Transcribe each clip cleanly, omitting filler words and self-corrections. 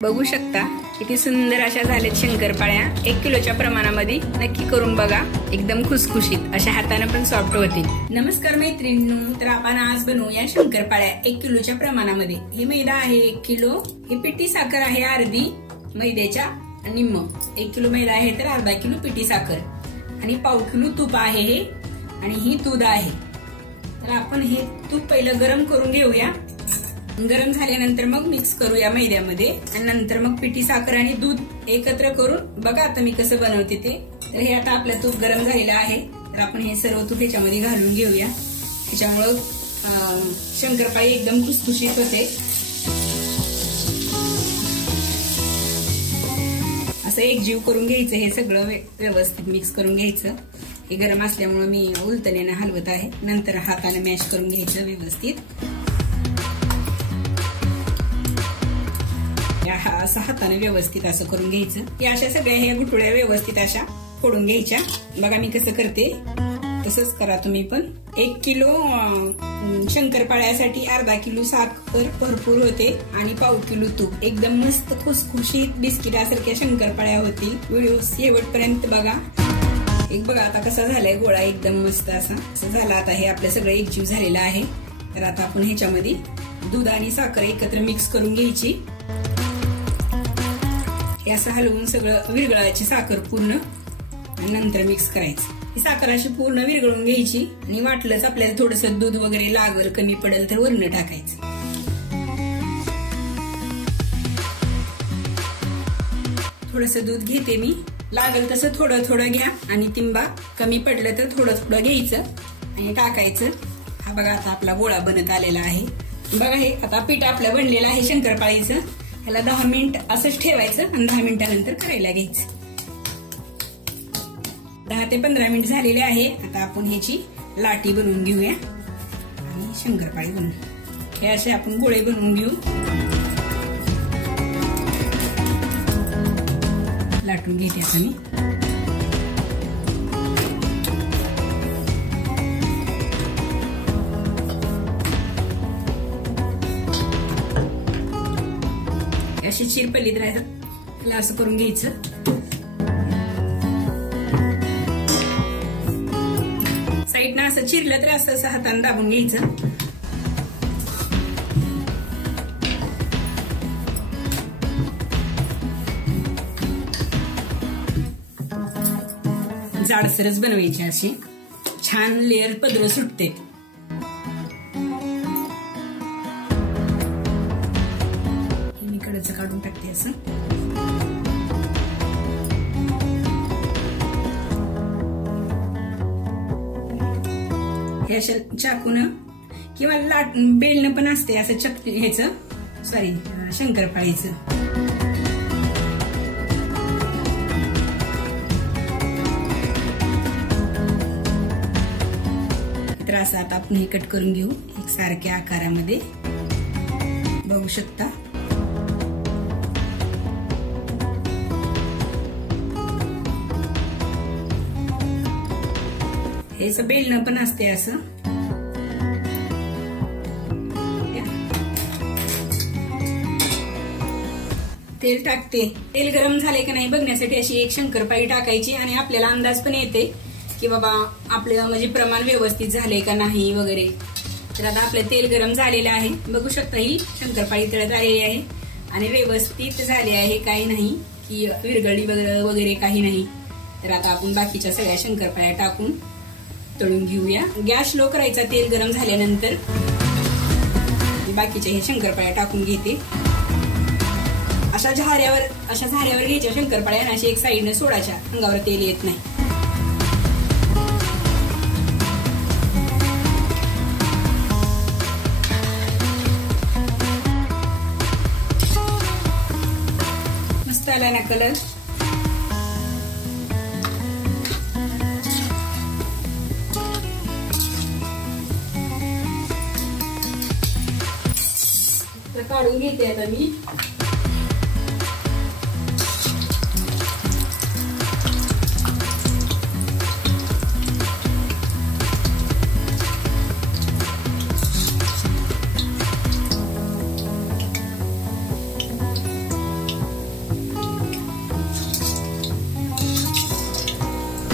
बघू शकता किती सुंदर अशा झाल्यात शंकरपाळ्या। 1 किलोच्या प्रमाणामध्ये नक्की करून बघा, एकदम खुसखुशीत अशा हाताने पण सॉफ्ट होतील। नमस्कार मैत्रिणींनो, तर आपण आज बनवूया शंकरपाळ्या 1 किलोच्या प्रमाणामध्ये। हे मैदा आहे 1 किलो, ही पिठी साखर आहे अर्धी मैद्याच्या निम्म। 1 किलो मैदा आहे तर अर्धा किलो पिठी साखर आणि पाव किलो तूप आहे हे, आणि ही दूध आहे। तर आपण हे तूप पहिलं गरम करून घेऊया। गरम झाल्यानंतर मग मिक्स करूया मैद्यामध्ये, आणि नंतर मग पिठी साखर आणि दूध एकत्र करून बघा आता मी कसं बनवते ते। तर हे आता आपलं तूप गरम झालेलं आहे, तर आपण हे सर्व तूप ह्याच्यामध्ये घालून घेऊया। ह्याच्यामुळं शंकरपाळी एकदम खुसखुशीत होते। असं एकजीव करून घ्यायचं, हे सगळं व्यवस्थित मिक्स करून घ्यायचं। हे गरम असल्यामुळे मी उलटण्याने हलवत आहे, नंतर हाताने मॅश करून घ्यायचं व्यवस्थित। असं हाताने व्यवस्थित असं करून घ्यायचं। या अशा सगळ्या ह्या गुठळ्या व्यवस्थित अशा फोडून घ्यायच्या। बघा मी कसं करते तसंच करा तुम्ही पण। 1 किलो शंकरपाळ्यासाठी अर्धा किलो साखर भरपूर होते आणि पाव किलो तूप। एकदम मस्त खुसखुशीत बिस्किटासारख्या शंकरपाळ्या होतील। व्हिडिओ शेवटपर्यंत बघा। एक बघा आता कसा झालाय गोळा, एकदम मस्त असं झाला। आता हे आपलं सगळं एकजीव झालेलं आहे। तर आता आपण ह्याच्यामध्ये दूध आणि साखर एकत्र मिक्स करून घ्यायची। हे असं हलवून सगळं विरघळायची साखर पूर्ण, आणि नंतर मिक्स करायचं। ही साखर अशी पूर्ण विरघळून घ्यायची, आणि वाटलंच आपल्याला थोडंसं दूध वगैरे लागल कमी पडेल तर वरून टाकायचं। थोडंसं दूध घेते मी, लागल तसं थोडं थोडं घ्या, आणि तिंबा कमी पडलं तर थोडं थोडं घ्यायचं आणि टाकायचं। हा बघा आता आपला गोळा बनत आलेला आहे। बघा हे आता पीठ आपलं बनलेलं आहे शंकरपाळीचं। ह्याला 10 मिनिट असंच ठेवायचं आणि 10 मिनिटानंतर करायला घ्यायचं। 10 ते 15 मिनिट झालेले आहे। आता आपण ह्याची लाटी बनवून घेऊया आणि शंकरपाळी बनवू। हे असे आपण गोळे बनवून घेऊ। लाटून घेते आता मी। अशी चिरपल्ली तर असं करून घ्यायचं। साईडनं असं चिरलं तर असं हाताने दाबून घ्यायचं। जाडसरच बनवायचे, अशी छान लेअर पदर सुटते। काढून टाकते असं। हे अशा चाकून किंवा बेलनं पण असते असं ह्याचं शंकरपाळीचं। तर असं आता आपण हे कट करून घेऊ एक सारख्या आकारामध्ये, बघू शकता। हे असं बेलणं पण असते असं। तेल टाकते, तेल गरम झाले का नाही बघण्यासाठी अशी एक शंकरपाळी टाकायची, आणि आपल्याला अंदाज पण येते की बाबा आपलं म्हणजे प्रमाण व्यवस्थित झाले का नाही वगैरे। तर आता आपलं तेल गरम झालेलं आहे, बघू शकता ही शंकरपाळी तळत आलेली आहे आणि व्यवस्थित झाली आहे, काही नाही की विरघळली वगैरे काही नाही। तर आता आपण बाकीच्या सगळ्या शंकरपाळ्या टाकून तळून घेऊया। गॅस लो करायचा तेल गरम झाल्यानंतर। बाकीचे हे शंकरपाळ्या टाकून घेते। अशा झाऱ्यावर घ्यायच्या शंकरपाळ्या, आणि अशी एक साईडने सोडायच्या, अंगावर तेल येत नाही। मस्त आला ना कलर। काढून घेते आता मी।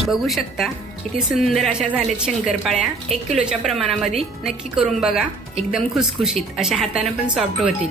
बघू शकता किती सुंदर अशा झाल्यात शंकरपाळ्या. 1 किलोच्या प्रमाणामध्ये नक्की करून बघा. एकदम खुसखुशीत अशा हाताने पण सॉफ्ट होतील.